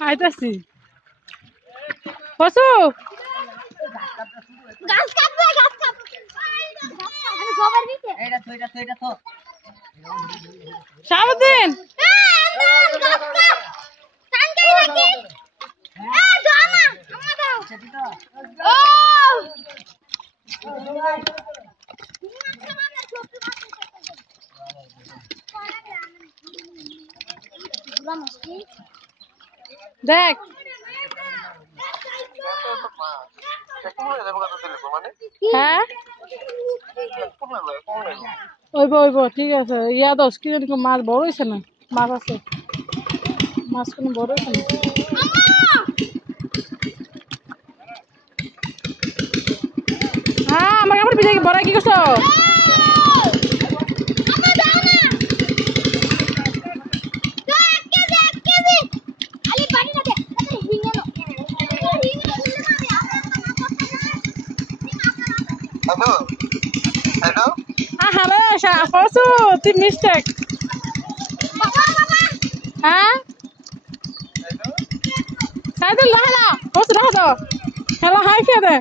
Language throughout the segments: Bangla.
আইতাছি পশু গাছ কাটবে গাছ কাটবে আমি সবার দিতে এটা তো শাহাবুদ্দিন গাছ কাট টানকে নাকি যাও না আমার দাও ও দেখ হ্যাঁ ওইব ঠিক আছে ইয়া 10 কিলো মাছ বড় হয়েছে না মাছ আছে মাছ কোনো বড় হয়েছে না হ্যাঁ আমার আমার বিজয় বড় কি করছো হ্যালো পশু তুই মিস্টেক হ্যাঁ সাইদুল না হ্যালো পশু রাখো তো হ্যালো হাই খেয়ে দে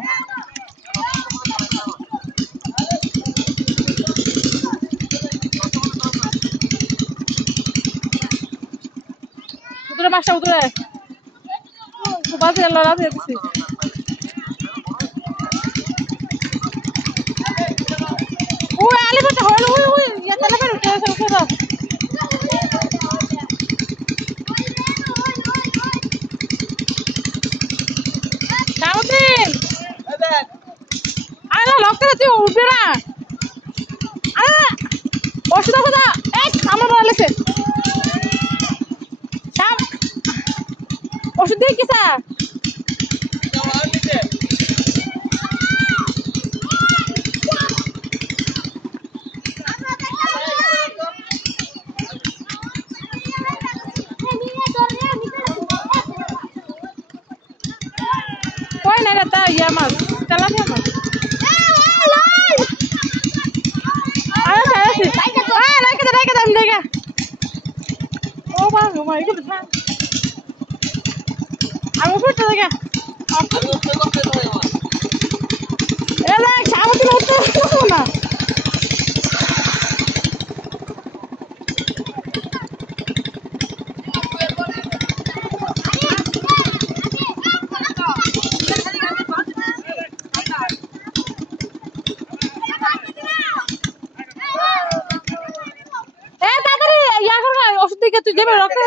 উতরে মাছটা উতরে বাজে এলো রাতে দিছি ওই আলি বটা হল ওই ইয়া তালা করে উঠে দাও শাহাবুদ্দিন আরে লক করে তুই উঠবে না আরে ওষুধ ওষুধ এই আমার বড় লেছে ওষুধ দিয়ে কি স্যার কই না তা ইয়া মাছ তেলাপিয়া মাছ আরে সারাছি রেখে দে আমি দেখে ও বা এগুলো থাম আমি উঠতে দেখে এ দেখ সামনে উঠতে না ওষুধ দিকে তুই দেবে রক্ত